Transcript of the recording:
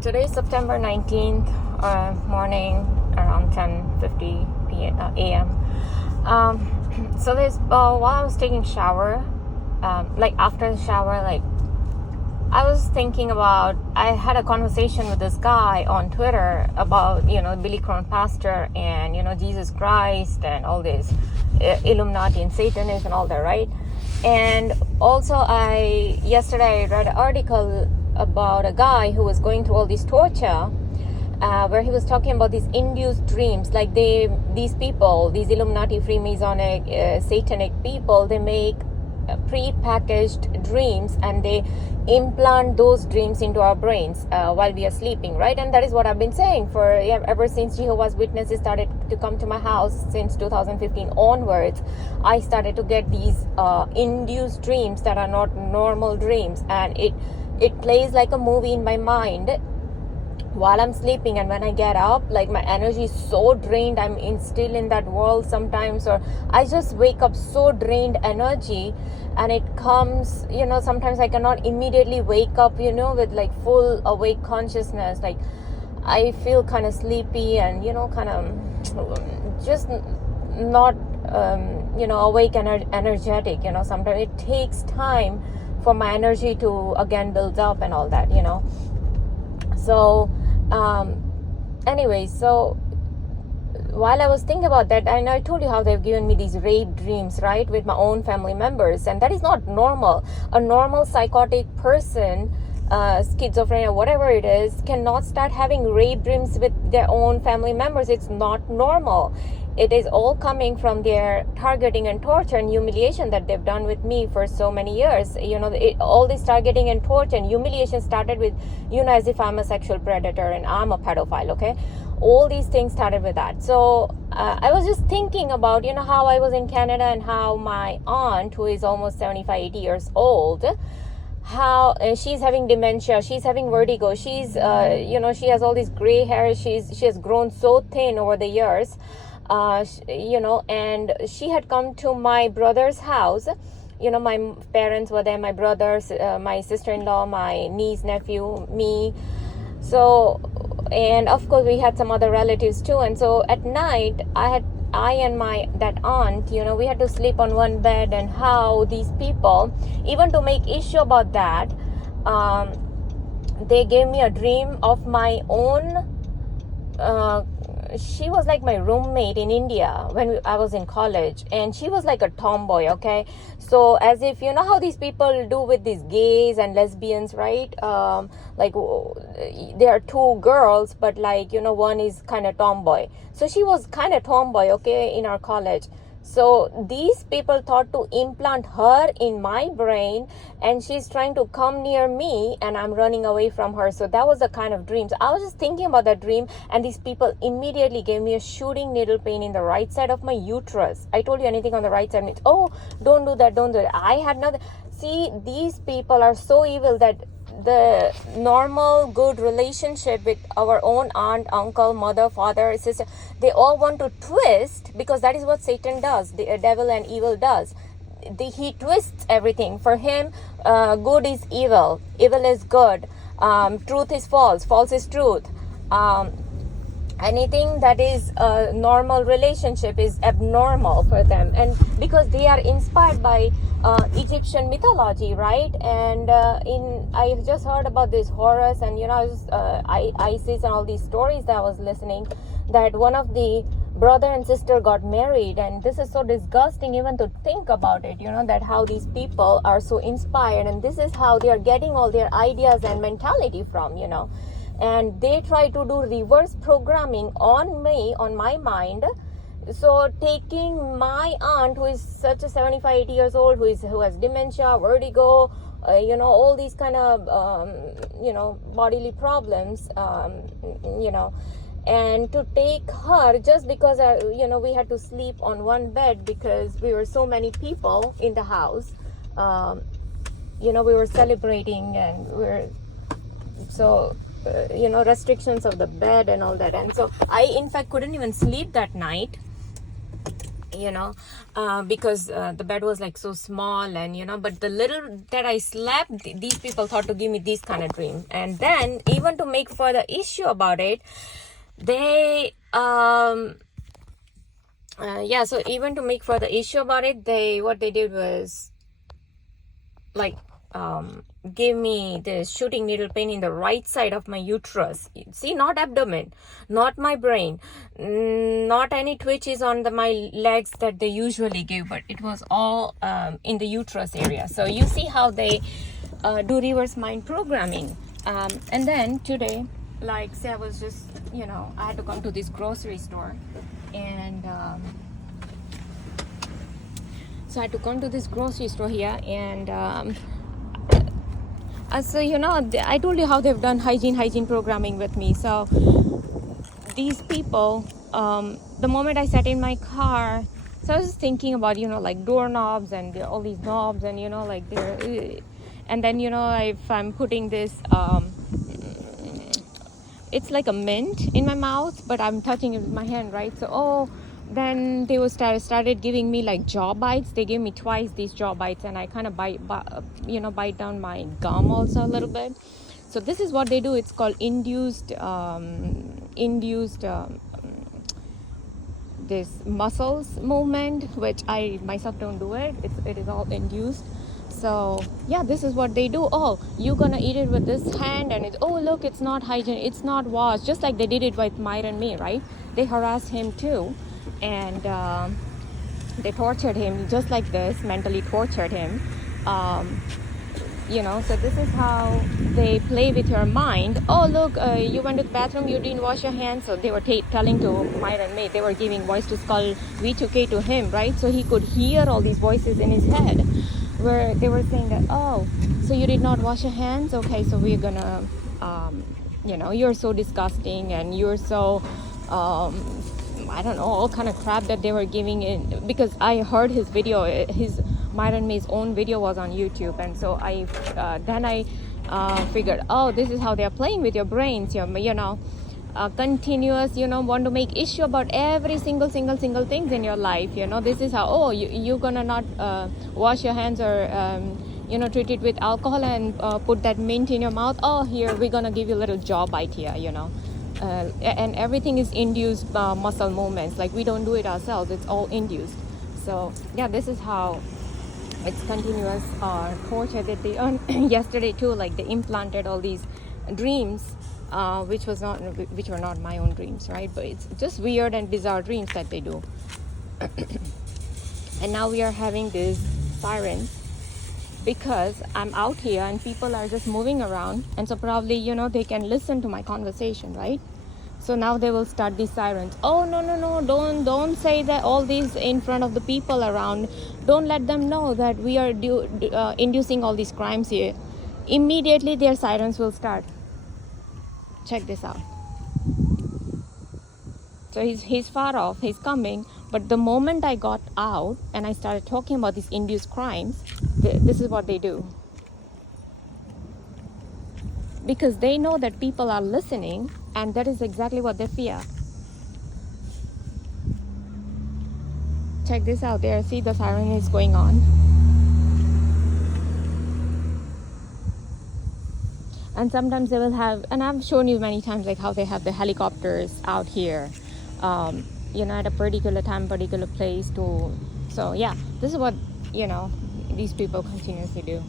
Today is September 19th, morning around 10:50 a.m. So there's while I was taking shower, like after the shower, like I was thinking about, I had a conversation with this guy on Twitter about, Billy Crone pastor and, Jesus Christ and all this Illuminati and Satanists and all that, right? And also yesterday I read an article about a guy who was going through all this torture, where he was talking about these induced dreams. Like these people, these Illuminati, Freemasonic, Satanic people, they make pre-packaged dreams and they implant those dreams into our brains while we are sleeping, right? And that is what I've been saying for ever since Jehovah's Witnesses started to come to my house since 2015 onwards. I started to get these induced dreams that are not normal dreams, and it plays like a movie in my mind while I'm sleeping. And when I get up, like my energy is so drained, I'm still in that world sometimes, or I just wake up so drained energy, and it comes, sometimes I cannot immediately wake up, with like full awake consciousness. Like I feel kind of sleepy and, kind of just not, awake and energetic, sometimes it takes time for my energy to again build up and all that, So, anyway, so while I was thinking about that, and I told you how they've given me these rape dreams, right, with my own family members, and that is not normal. A normal psychotic person, schizophrenia, whatever it is, cannot start having rape dreams with their own family members. It's not normal. It is all coming from their targeting and torture and humiliation that they've done with me for so many years. All this targeting and torture and humiliation started with, as if I'm a sexual predator and I'm a pedophile, okay? All these things started with that. So I was just thinking about, how I was in Canada and how my aunt, who is almost 75, 80 years old, how she's having dementia, she's having vertigo, she's, she has all this gray hair, she has grown so thin over the years. And she had come to my brother's house. My parents were there, my brothers, my sister-in-law, my niece, nephew, me. So, and of course we had some other relatives too. And so at night, I and that aunt, we had to sleep on one bed. And how these people, even to make issue about that, they gave me a dream of my own. She was like my roommate in India when I was in college, and she was like a tomboy, okay? So as if, how these people do with these gays and lesbians, right? Like there are two girls, but like, one is kind of tomboy. So she was kind of tomboy, okay, in our college. So these people thought to implant her in my brain, and she's trying to come near me and I'm running away from her. So that was the kind of dreams. I was just thinking about that dream, and these people immediately gave me a shooting needle pain in the right side of my uterus. I told you anything on the right side means, oh, don't do that. I had nothing. See, these people are so evil that the normal good relationship with our own aunt, uncle, mother, father, sister, they all want to twist, because that is what Satan does, the devil and evil does. He twists everything. For him, good is evil, evil is good, truth is false, false is truth. Anything that is a normal relationship is abnormal for them, and because they are inspired by Egyptian mythology, right? And I just heard about this Horus and Isis and all these stories that I was listening, that one of the brother and sister got married, and this is so disgusting even to think about it, that how these people are so inspired, and this is how they are getting all their ideas and mentality from, and they try to do reverse programming on me, on my mind. So taking my aunt, who is such a 75, 80 years old, who has dementia, vertigo, all these kind of, bodily problems, and to take her just because, we had to sleep on one bed because we were so many people in the house. We were celebrating, and restrictions of the bed and all that. And so I, in fact, couldn't even sleep that night. you know, because the bed was like so small, and you know, but the little that I slept, these people thought to give me these kind of dream. And then even to make further issue about it, they yeah, so even to make further issue about it, what they did was like give me this shooting needle pain in the right side of my uterus. See, not abdomen, not my brain, not any twitches on my legs that they usually give, but it was all in the uterus area. So you see how they do reverse mind programming. And then today, like say I was just, you know, I had to come to this grocery store, and so I had to come to this grocery store here, and so you know, I told you how they've done hygiene programming with me. So these people, the moment I sat in my car, so I was thinking about, you know, like doorknobs and all these knobs, and you know, like they're, and then you know, if I'm putting this it's like a mint in my mouth, but I'm touching it with my hand, right? So then they started giving me like jaw bites. They gave me twice these jaw bites, and I kind of bite down my gum also a little bit. So this is what they do. It's called induced this muscles movement, which I myself don't do it. It is all induced. So yeah, this is what they do. Oh, you're gonna eat it with this hand, and look, it's not hygiene, it's not washed, just like they did it with Myron May, right? They harassed him too, and they tortured him just like this, mentally tortured him. You know, so this is how they play with your mind. Oh look, you went to the bathroom, you didn't wash your hands. So they were telling to Myron May, they were giving voice to skull V2K to him, right? So he could hear all these voices in his head, where they were saying that, oh, so you did not wash your hands? Okay, so we're gonna, you know, you're so disgusting, and you're so, I don't know, all kind of crap that they were giving in. Because I heard his video, Myron May's own video was on YouTube, and so I figured, oh, this is how they are playing with your brains, you know, continuous, you know, want to make issue about every single things in your life. You know, this is how, oh, you're gonna not wash your hands, or you know, treat it with alcohol, and put that mint in your mouth. Oh, here, we're gonna give you a little jaw bite here, you know. And everything is induced muscle movements. Like, we don't do it ourselves, it's all induced. So yeah, this is how it's continuous torture that they earned. Yesterday too, like they implanted all these dreams, which were not my own dreams, right? But it's just weird and bizarre dreams that they do. And now we are having these sirens because I'm out here and people are just moving around, and so probably, you know, they can listen to my conversation, right? So now they will start these sirens. Oh, no, don't say that, all these in front of the people around. Don't let them know that we are inducing all these crimes here. Immediately their sirens will start. Check this out. So he's far off, he's coming, but the moment I got out and I started talking about these induced crimes, this is what they do. Because they know that people are listening, and that is exactly what they fear. Check this out there. See, the siren is going on. And sometimes they will have, and I've shown you many times, like how they have the helicopters out here, you know, at a particular time, particular place to. So yeah, this is what, you know, these people continuously do.